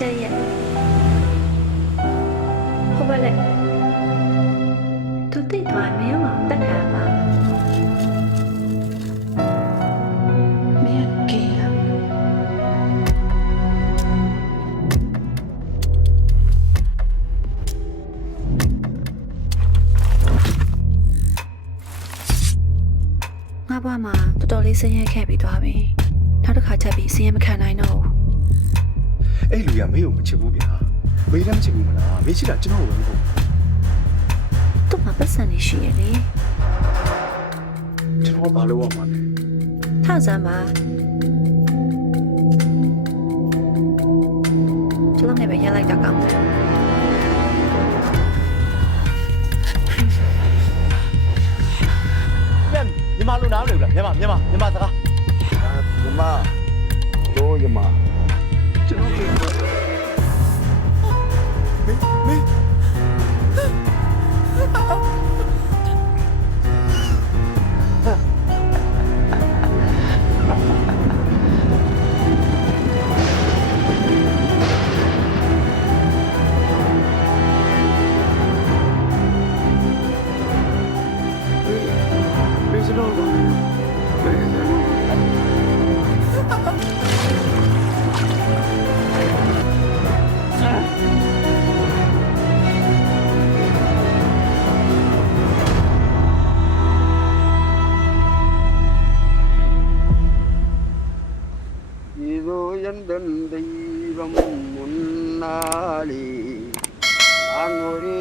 တဲ့ရဲ့ဟုတ်ပါလေသူတိတ်သွားမင်းမတက်ခံပါမင်းကေလာငါဘွားမှာတော်တော်လေးဆင်းရဲခဲ့ပြီးသွားပြီနောက်တစ်ခါချက်ပြီးဆင်းရဲမခံနိုင်တော့ဘူး အဲ့လူကမေးကိုမချစ်ဘူးဗျာမေးလည်းမချစ်ဘူးမလားမေးချစ်တာကျွန်တော်ကိုပဲမဟုတ်သူ့မှာပတ်စံနေရှိရလေကျွန်တော်ဘာလို့ရမှာလဲထဆန်းပါကျွန်တော်လည်းပဲရလိုက်တာကောင်းတယ်ပြန်မြန်မာလူနားမလို့လားမြန်မာမြန်မာမြန်မာစကား தந்தை முன்னாளி நான் ஒரே